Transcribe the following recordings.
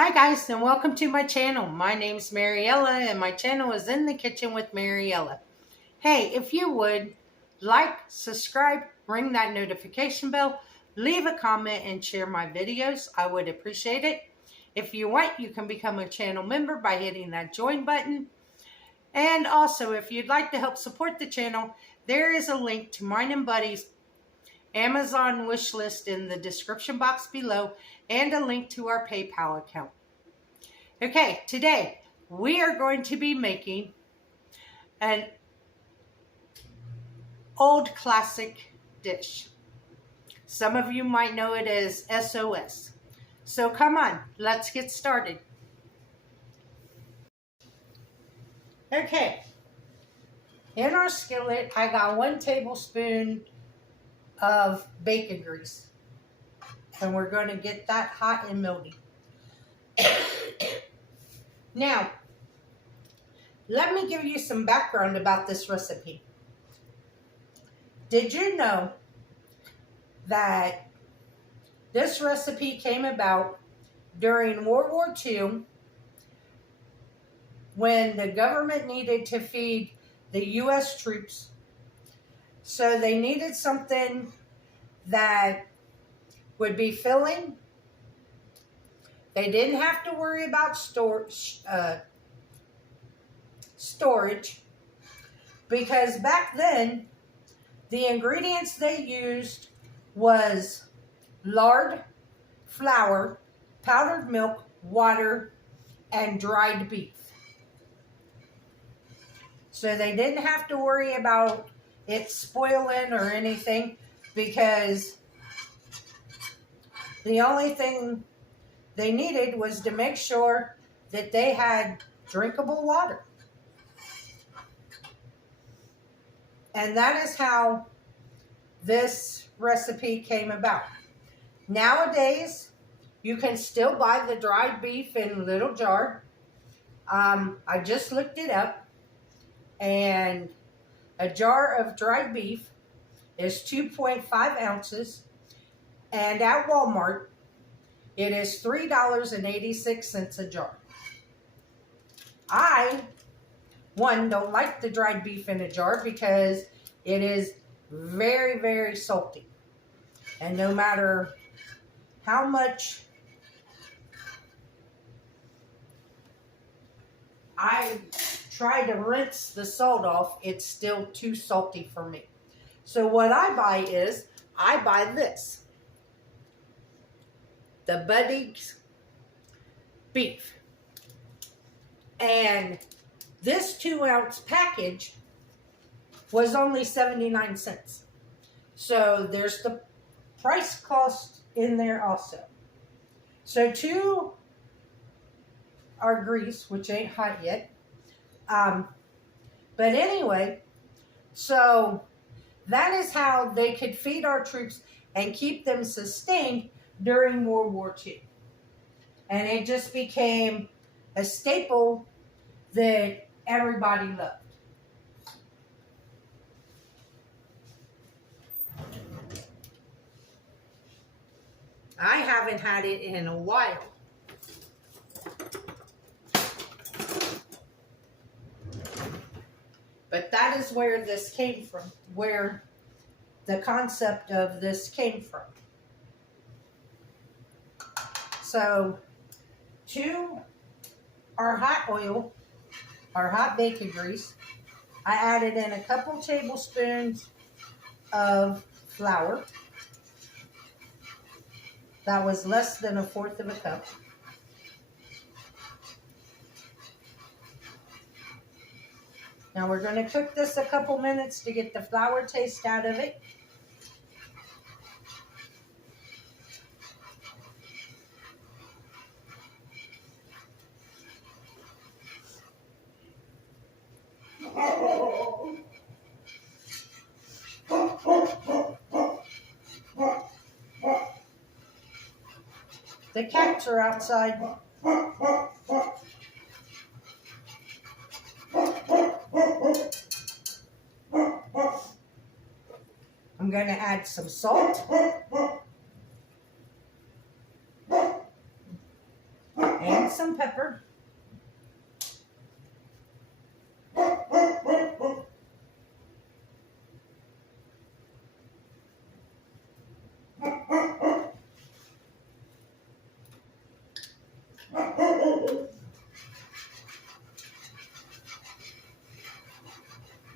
Hi guys, and welcome to my channel. My name's Mariella and my channel is In the Kitchen with Mariella. Hey, if you would like, subscribe, ring that notification bell, leave a comment and share my videos, I would appreciate it. If you want, you can become a channel member by hitting that join button. And also, if you'd like to help support the channel, there is a link to mine and Buddy's Amazon wish list in the description box below and a link to our PayPal account. Okay, today we are going to be making an old classic dish. Some of you might know it as S.O.S. So come on, let's get started. Okay, in our skillet, I got 1 tablespoon of bacon grease. And we're going to get that hot and melty. Now, let me give you some background about this recipe. Did you know that this recipe came about during World War II when the government needed to feed the U.S. troops? So they needed something that would be filling. They didn't have to worry about storage because back then the ingredients they used was lard, flour, powdered milk, water, and dried beef. So they didn't have to worry about it spoiling or anything because the only thing they needed was to make sure that they had drinkable water. And that is how this recipe came about. Nowadays, you can still buy the dried beef in a little jar. I just looked it up, and a jar of dried beef is 2.5 ounces, and at Walmart, it is $3.86 a jar. I, don't like the dried beef in a jar because it is very, very salty. And no matter how much I try to rinse the salt off, it's still too salty for me. So what I buy this. The buddig beef. And this 2-ounce package was only 79 cents. So there's the price cost in there also. So to our grease, which ain't hot yet. But anyway, so that is how they could feed our troops and keep them sustained during World War II. And it just became a staple that everybody loved. I haven't had it in a while. But that is where this came from, where the concept of this came from. So, to our hot oil, our hot bacon grease, I added in a couple tablespoons of flour. That was less than 1/4 of a cup. Now we're going to cook this a couple minutes to get the flour taste out of it. The cats are outside. I'm going to add some salt. and some pepper.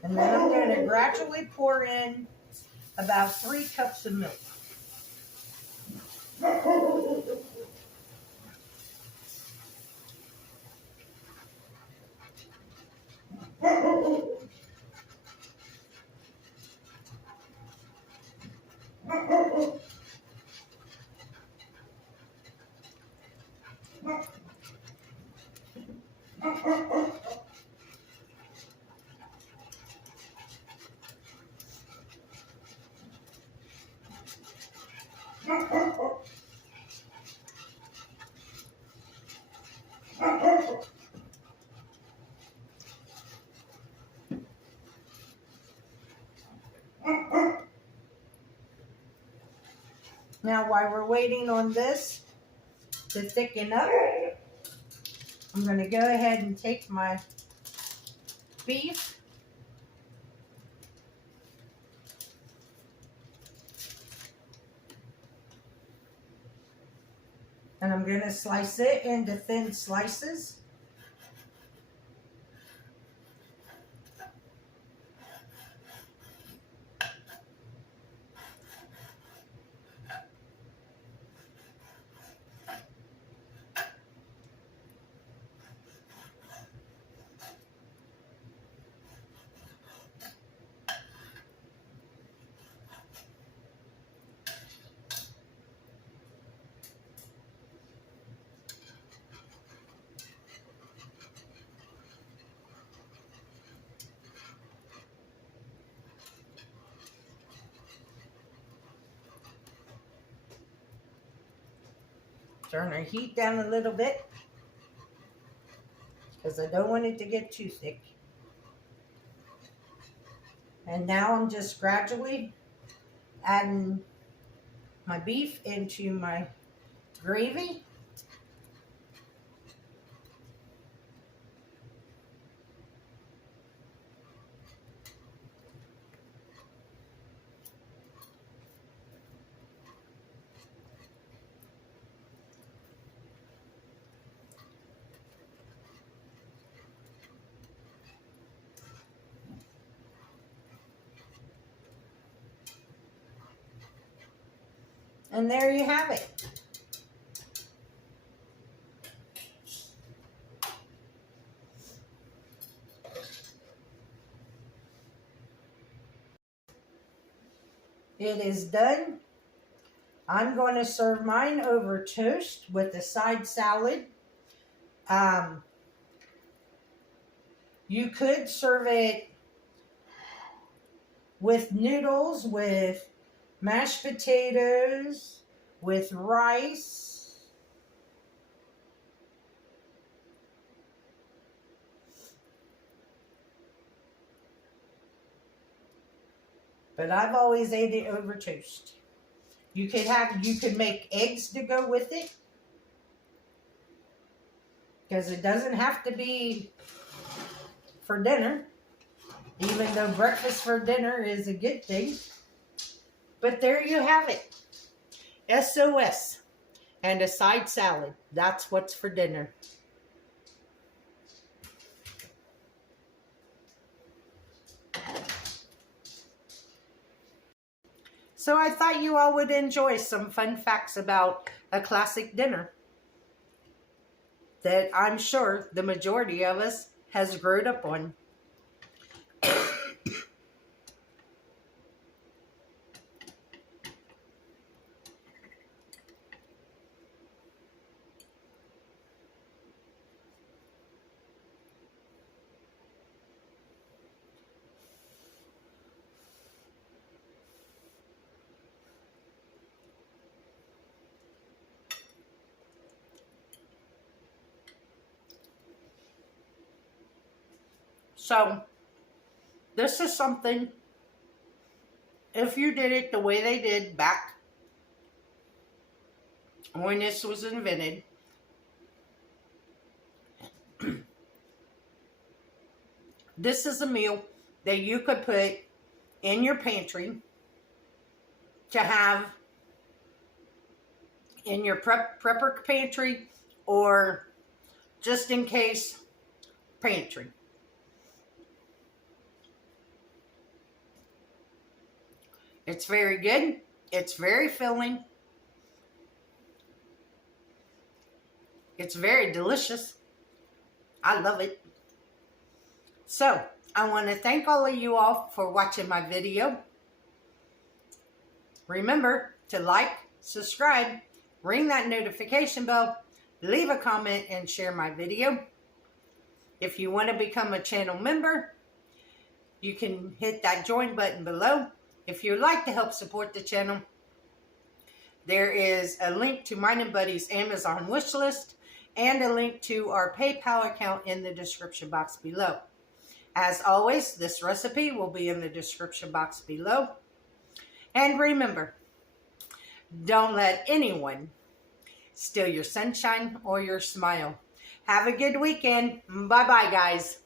And then I'm going to gradually pour in about 3 cups of milk. Now, while we're waiting on this to thicken up, I'm going to go ahead and take my beef and I'm going to slice it into thin slices. Turn our heat down a little bit because I don't want it to get too thick. And now I'm just gradually adding my beef into my gravy. And there you have it. It is done. I'm going to serve mine over toast with a side salad. You could serve it with noodles, with mashed potatoes, with rice. But I've always ate it over toast. You could make eggs to go with it. Because it doesn't have to be for dinner. Even though breakfast for dinner is a good thing. But there you have it. S.O.S. and a side salad. That's what's for dinner. So I thought you all would enjoy some fun facts about a classic dinner that I'm sure the majority of us has grown up on. So, this is something, if you did it the way they did back when this was invented, This is a meal that you could put in your pantry to have in your prepper pantry, or just in case pantry. It's very good. It's very filling. It's very delicious. I love it. So, I want to thank all of you all for watching my video. Remember to like, subscribe, ring that notification bell, leave a comment, and share my video. If you want to become a channel member, you can hit that join button below. If you'd like to help support the channel, there is a link to mine and Buddy's Amazon wish list and a link to our PayPal account in the description box below. As always, this recipe will be in the description box below. And remember, don't let anyone steal your sunshine or your smile. Have a good weekend. Bye-bye, guys.